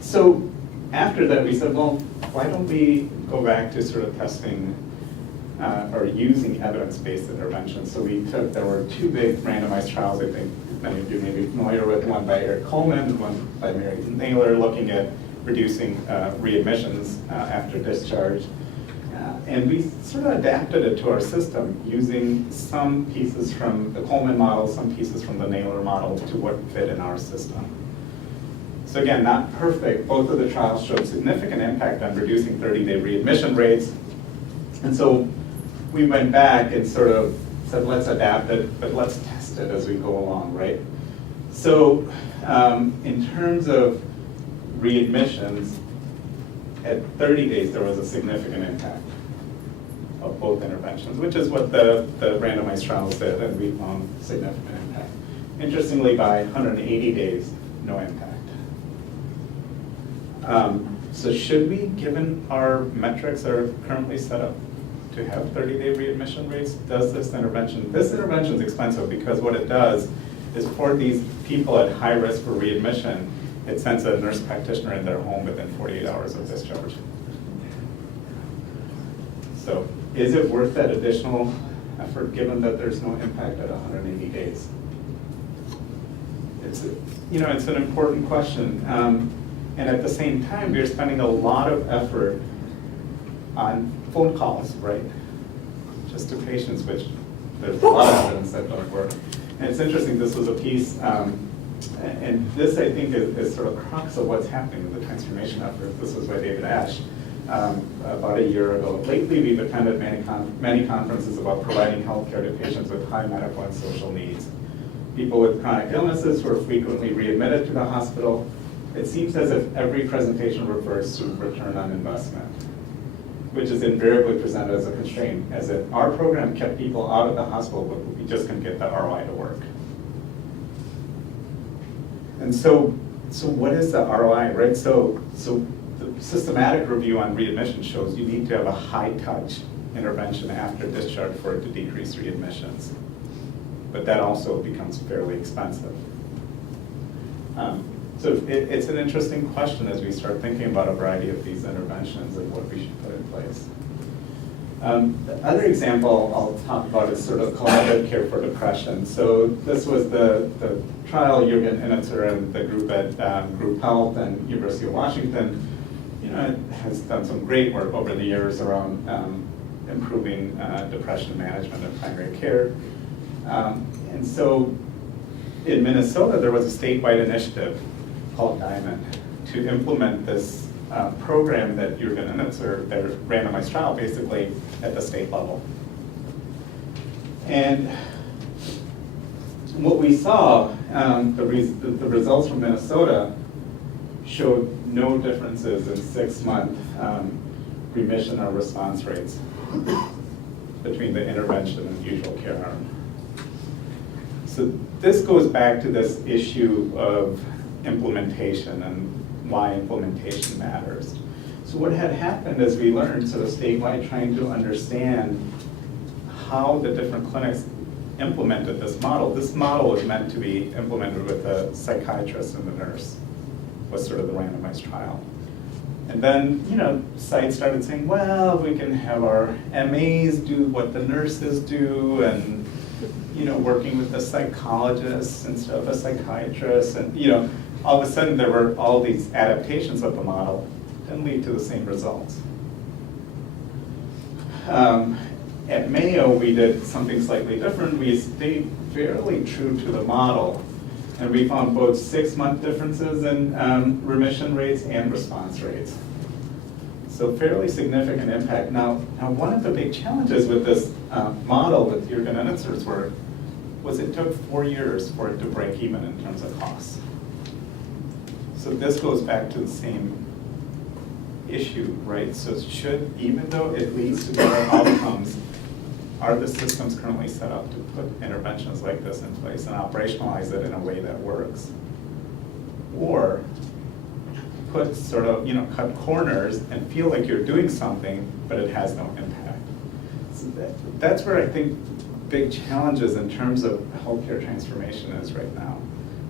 So after that, we said, well, why don't we go back to sort of testing or using evidence-based interventions? So there were two big randomized trials, I think many of you may be familiar with, one by Eric Coleman and one by Mary Naylor, looking at reducing readmissions after discharge. And we sort of adapted it to our system using some pieces from the Coleman model, some pieces from the Naylor model to what fit in our system. So again, not perfect. Both of the trials showed significant impact on reducing 30-day readmission rates. And so we went back and sort of said, let's adapt it, but let's test it as we go along, right? So in terms of readmissions, at 30 days, there was a significant impact of both interventions, which is what the randomized trials did, and we found significant impact. Interestingly, by 180 days, no impact. So should we, given our metrics that are currently set up to have 30-day readmission rates, does this intervention is expensive because what it does is for these people at high risk for readmission, it sends a nurse practitioner in their home within 48 hours of discharge. So is it worth that additional effort given that there's no impact at 180 days? It's an important question. And at the same time, we're spending a lot of effort on phone calls, right? Just to patients, which there's a lot of evidence that don't work. And it's interesting, this was a piece, and this I think is sort of the crux of what's happening with the transformation effort. This was by David Ash about a year ago. Lately, we've attended many conferences about providing healthcare to patients with high medical and social needs. People with chronic illnesses who are frequently readmitted to the hospital. It seems as if every presentation refers to return on investment, which is invariably presented as a constraint, as if our program kept people out of the hospital, but we just couldn't get the ROI to work. And so what is the ROI, right? So the systematic review on readmission shows you need to have a high-touch intervention after discharge for it to decrease readmissions. But that also becomes fairly expensive. So it's an interesting question as we start thinking about a variety of these interventions and what we should put in place. The other example I'll talk about is sort of collaborative care for depression. So this was the trial Jürgen Innitzer and the group at Group Health and University of Washington, has done some great work over the years around improving depression management and primary care. And so in Minnesota, there was a statewide initiative called Diamond to implement this program that Jürgen Innitzer, their randomized trial, basically at the state level. And what we saw, the results from Minnesota showed no differences in 6-month remission or response rates between the intervention and usual care arm. So this goes back to this issue of implementation and why implementation matters. So what had happened is we learned sort of statewide trying to understand how the different clinics implemented this model. This model is meant to be implemented with a psychiatrist and a nurse. was sort of the randomized trial. And then, sites started saying, well, we can have our MAs do what the nurses do, and, working with the psychologists instead of a psychiatrist, and, all of a sudden there were all these adaptations of the model that lead to the same results. At Mayo, we did something slightly different. We stayed fairly true to the model, and we found both 6-month differences in remission rates and response rates. So fairly significant impact. Now one of the big challenges with this model with Jürgen Enitzer's work was it took 4 years for it to break even in terms of costs. So this goes back to the same issue, right? So even though it leads to better outcomes, are the systems currently set up to put interventions like this in place and operationalize it in a way that works? Or put sort of, cut corners and feel like you're doing something, but it has no impact. So that's where I think big challenges in terms of healthcare transformation is right now,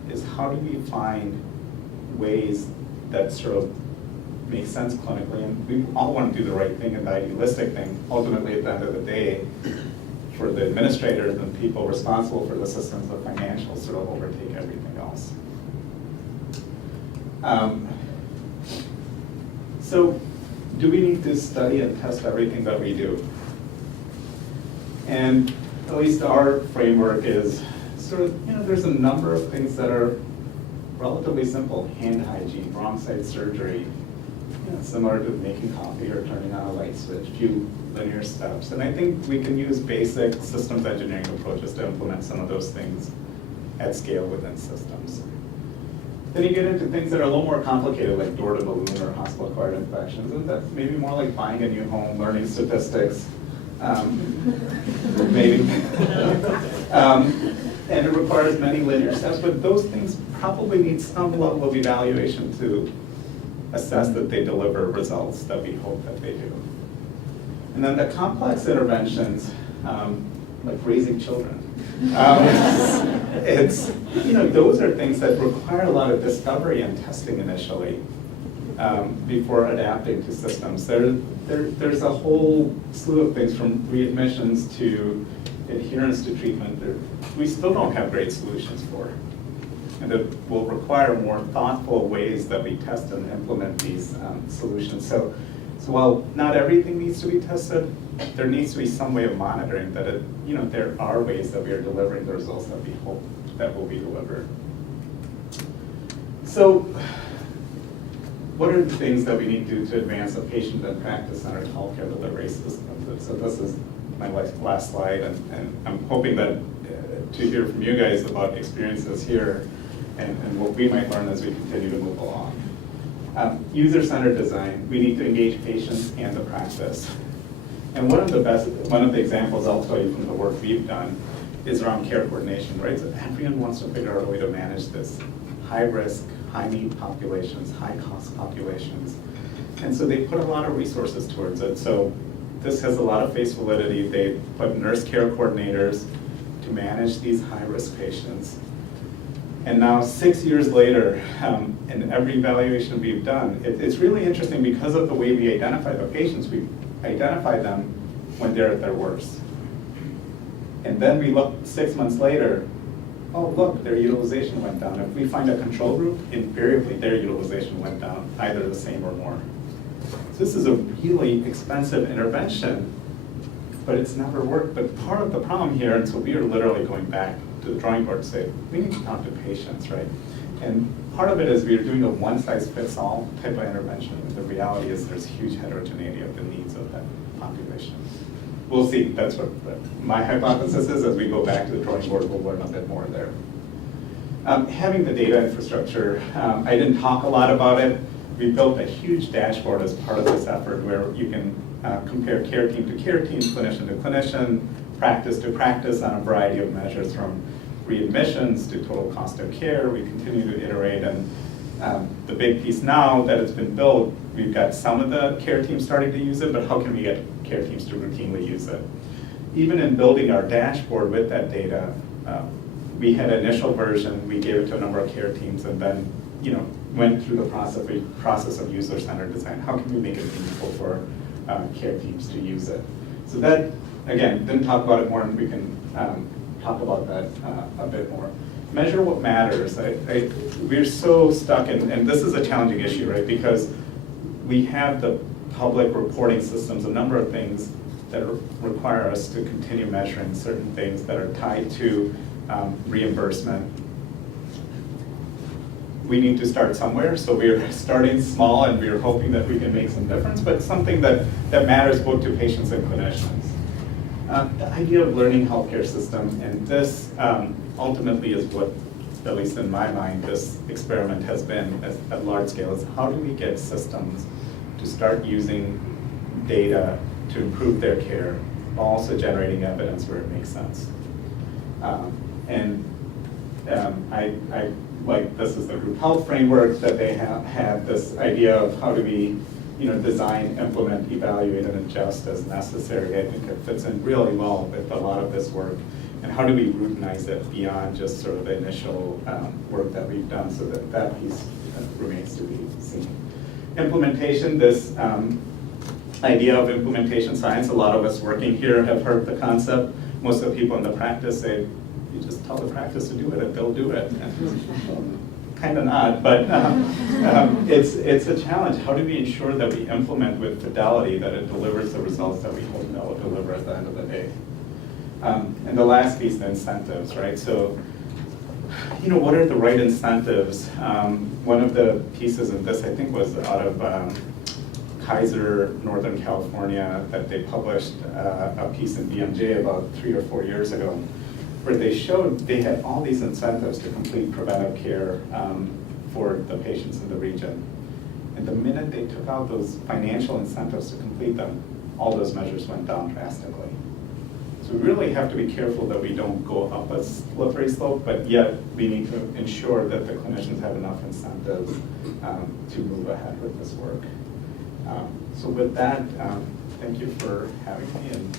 is how do we find ways that sort of make sense clinically, and we all want to do the right thing and the idealistic thing. Ultimately, at the end of the day, for the administrators and people responsible for the systems, the financials sort of overtake everything else. So, do we need to study and test everything that we do? And at least our framework is sort of, there's a number of things that are relatively simple. Hand hygiene, wrong side surgery, similar to making coffee or turning on a light switch, few linear steps. And I think we can use basic systems engineering approaches to implement some of those things at scale within systems. Then you get into things that are a little more complicated, like door-to-balloon or hospital-acquired infections, and that's maybe more like buying a new home, learning statistics, maybe. And it requires many linear steps, but those things probably need some level of evaluation to assess that they deliver results that we hope that they do. And then the complex interventions, like raising children, those are things that require a lot of discovery and testing initially before adapting to systems. There's a whole slew of things from readmissions to adherence to treatment that we still don't have great solutions for. And it will require more thoughtful ways that we test and implement these solutions. So while not everything needs to be tested, there needs to be some way of monitoring that there are ways that we are delivering the results that we hope that will be delivered. So what are the things that we need to do to advance a patient and practice-centered healthcare delivery system? So this is my last slide, and I'm hoping that to hear from you guys about experiences here and what we might learn as we continue to move along. User-centered design, we need to engage patients and the practice. And one of the examples I'll tell you from the work we've done is around care coordination, right? So everyone wants to figure out a way to manage this high-risk, high-need populations, high-cost populations. And so they put a lot of resources towards it. So this has a lot of face validity. They put nurse care coordinators to manage these high-risk patients. And now 6 years later, in every evaluation we've done, it's really interesting because of the way we identify the patients. We identify them when they're at their worst. And then we look 6 months later, oh look, their utilization went down. If we find a control group, invariably their utilization went down, either the same or more. So this is a really expensive intervention, but it's never worked. But part of the problem here, and so we are literally going back to the drawing board to say, we need to talk to patients, right? And part of it is we are doing a one-size-fits-all type of intervention. The reality is there's huge heterogeneity of the needs of that population. We'll see, that's what my hypothesis is. As we go back to the drawing board, we'll learn a bit more there. Having the data infrastructure, I didn't talk a lot about it. We built a huge dashboard as part of this effort where you can compare care team to care team, clinician to clinician, practice to practice on a variety of measures from readmissions to total cost of care. We continue to iterate, and the big piece now that it's been built, we've got some of the care teams starting to use it, but how can we get care teams to routinely use it? Even in building our dashboard with that data, we had an initial version, we gave it to a number of care teams, and then went through the process of user-centered design. How can we make it meaningful for care teams to use it? So that, again, didn't talk about it more, and we can talk about that a bit more. Measure what matters. We're so stuck in, and this is a challenging issue, right? Because we have the public reporting systems, a number of things that require us to continue measuring certain things that are tied to reimbursement. We need to start somewhere, so we're starting small and we're hoping that we can make some difference, but something that matters both to patients and clinicians. The idea of learning healthcare system, and this ultimately is what, at least in my mind, this experiment has been at large scale, is how do we get systems to start using data to improve their care, while also generating evidence where it makes sense. I like, this is the group health framework that they have this idea of how do we design, implement, evaluate, and adjust as necessary. I think it fits in really well with a lot of this work. And how do we routinize it beyond just sort of the initial work that we've done, so that that piece remains to be seen. Implementation, this idea of implementation science, a lot of us working here have heard the concept. Most of the people in the practice say, you just tell the practice to do it and they'll do it. Kind of not, but it's a challenge. How do we ensure that we implement with fidelity, that it delivers the results that we hope it will deliver at the end of the day? And the last piece, the incentives, right? So, what are the right incentives? One of the pieces of this, I think, was out of Kaiser, Northern California, that they published a piece in BMJ about 3 or 4 years ago, where they showed they had all these incentives to complete preventive care for the patients in the region. And the minute they took out those financial incentives to complete them, all those measures went down drastically. So we really have to be careful that we don't go up a slippery slope, but yet we need to ensure that the clinicians have enough incentives to move ahead with this work. So with that, thank you for having me. And